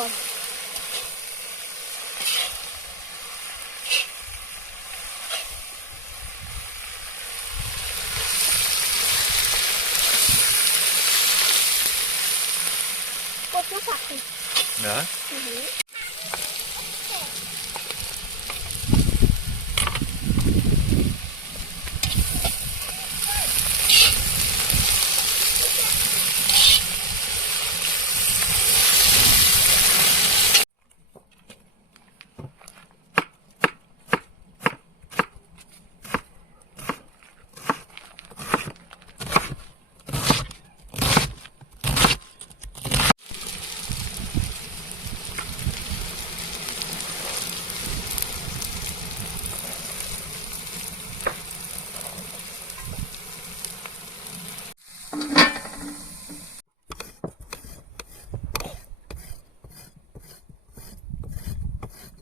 булочком. Вкусно пахнет. Да? Угу.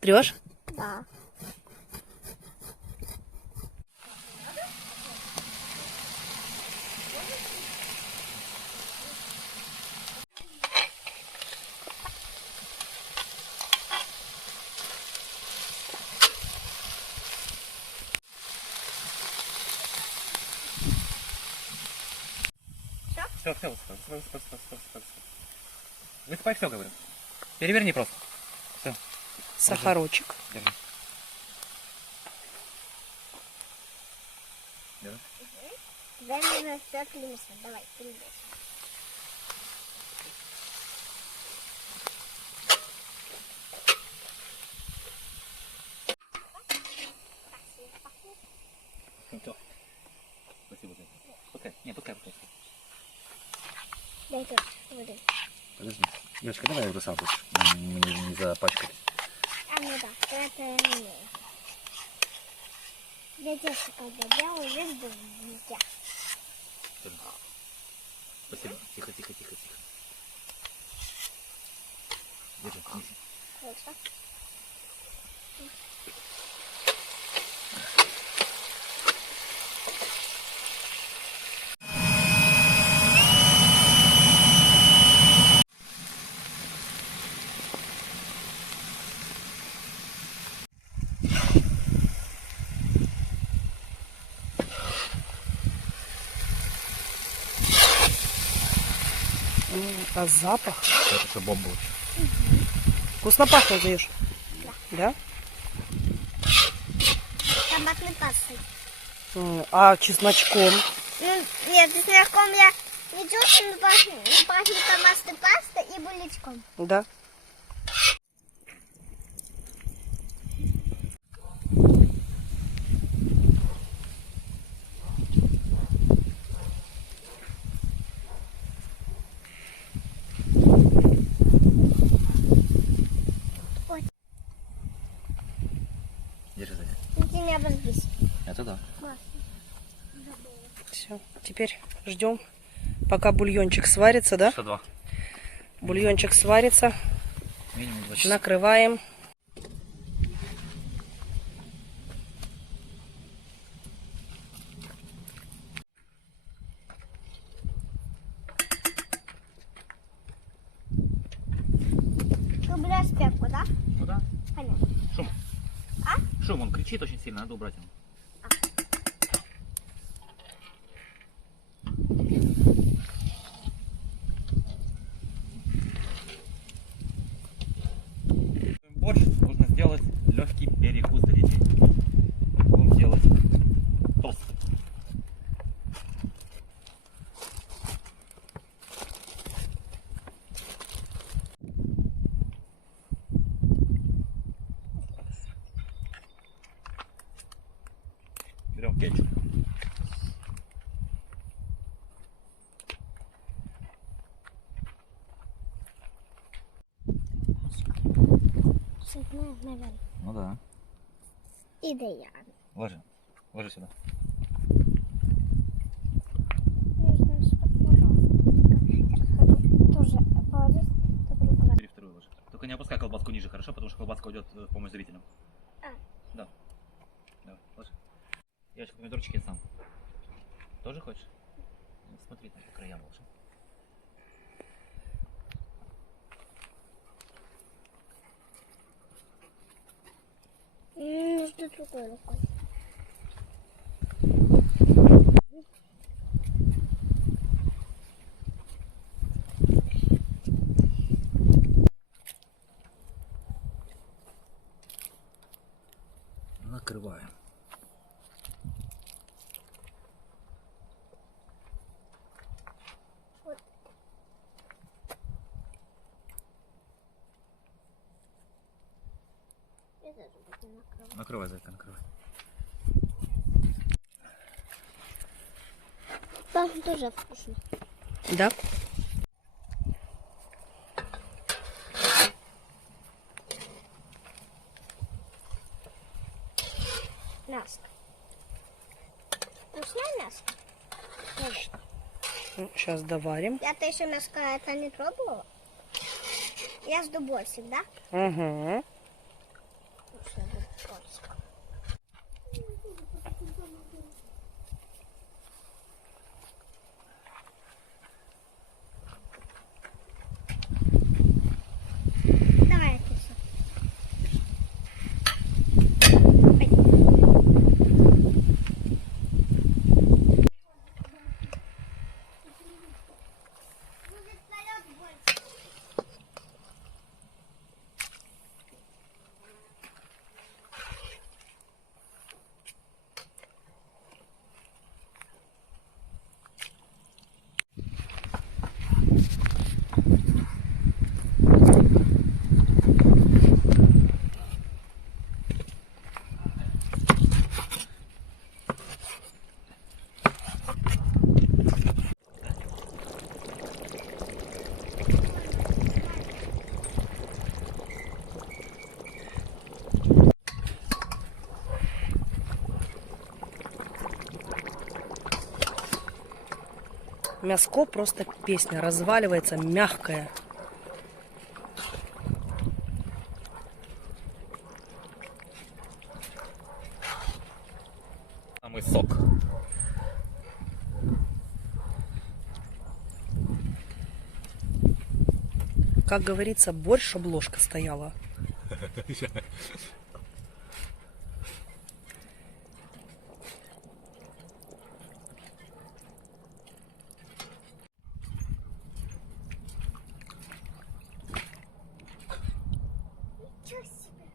Трешь? Да. Все, высыпай. Высыпай все, говорю. Переверни просто. Все. Сахарочек. Держи. Держи. Дай мне все перемешать. Давай, перемешай. Все. Спасибо. Пускай. Не, пускай. Дай тут воды. Подожди. Девочка, давай русалку не запачкать. А, ну да, это мне. Я девушка, когда я уже буду. Спасибо. Тихо. Держи. Хорошо. А запах? Это что, бомба вообще? Вкусно пахнет, даешь? Да. Томатной пастой. А чесночком? Ну, нет, чесноком я не чувствую, но пахнет томатной пастой и булечком. Да. Держи, Зайка. Ты не обожгись. Это да. Все. Теперь ждем, пока бульончик сварится, да? 102. Бульончик сварится. Минимум 2 часа. Накрываем. Рубля спеку, да? Ну да. Понятно. Шум. А? Шум, он кричит очень сильно, надо убрать его. Борщ нужно сделать легкий перекус для детей. Будем делать тост. Берем кетчуп. Сыпную, наверное. Ну да. И Даян. Ложи. Ложи сюда. Нужно аккуратно. Тоже положить, только аккуратно. Бери вторую ложи. Только не опускай колбаску ниже, хорошо? Потому что колбаска уйдет в помощь зрителям. А. Да. Давай, ложи. Девочка, помидорчики я сам. Тоже хочешь? Ну, смотри, там по краям ложи. Другой рукой. Накрываем. Вот. Я даже буду накрывать. Накрывай, зайка, накрывай. Пахнет тоже вкусно. Да? Мясо. Вкусное мясо? Сейчас доварим. Я-то еще мяско это не пробовала. Я жду больше, да? Угу. Вкусно будет больше. Давай это все. Мяско просто песня. Разваливается мягкое. Самый сок. Как говорится, борщ, чтоб ложка стояла. Ничего себе.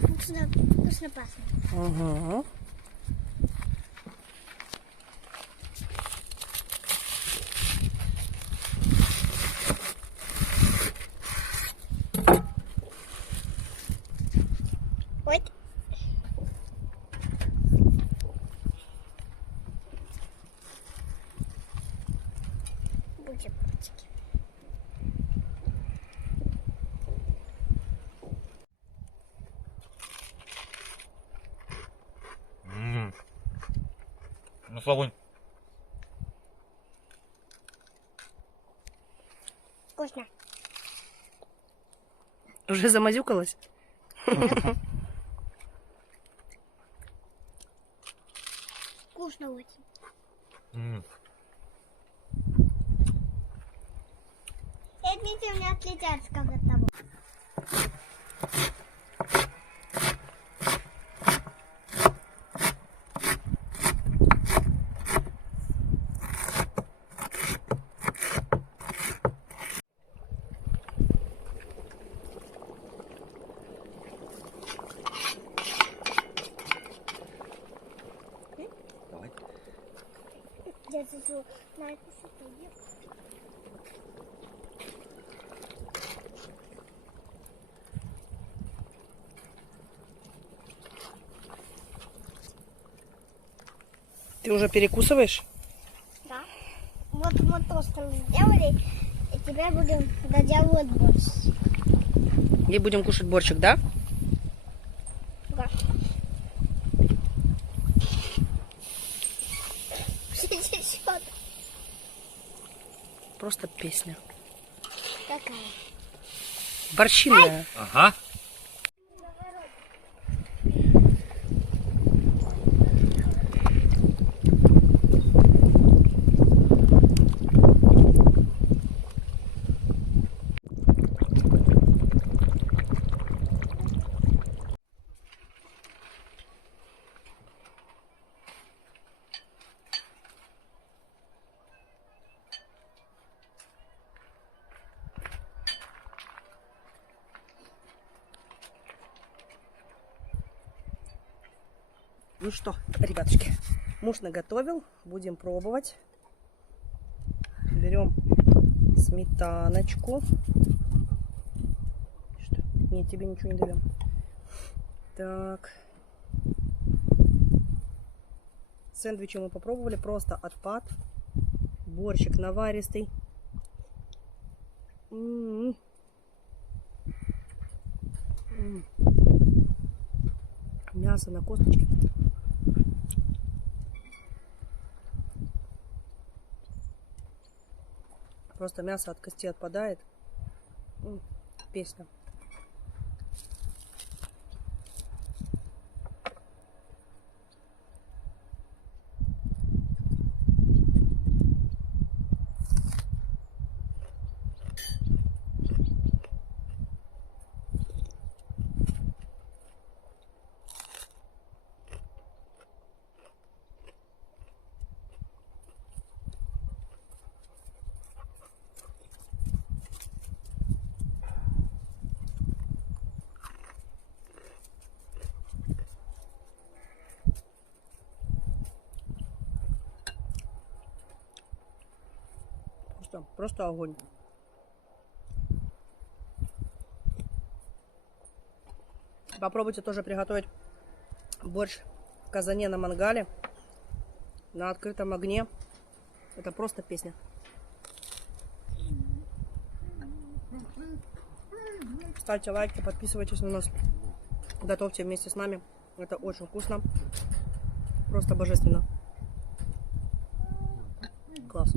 Вкусно, вкусно пахнет. Угу. Ой. Бутербродики. Ну, Славунь. Вкусно. Уже замазюкалась? Вкусно очень. Эти у меня отлетят как от того. Давай. Я сижу на этой ступени. Ты уже перекусываешь? Да. вот мы тостом сделали, и теперь будем доделывать борщ. И будем кушать борщик, да? Да. Что течет? Просто песня. Какая? Борщинная. Ага. Ну что, ребятушки, муж наготовил, будем пробовать. Берем сметаночку. Что? Нет, тебе ничего не даем. Так. Сэндвичи мы попробовали, просто отпад. Борщик наваристый. Мясо на косточке. Просто мясо от кости отпадает. Песня. Просто огонь. Попробуйте тоже приготовить борщ в казане на мангале, на открытом огне. Это просто песня. Ставьте лайки, подписывайтесь на нас. Готовьте вместе с нами. Это очень вкусно. Просто божественно. Класс.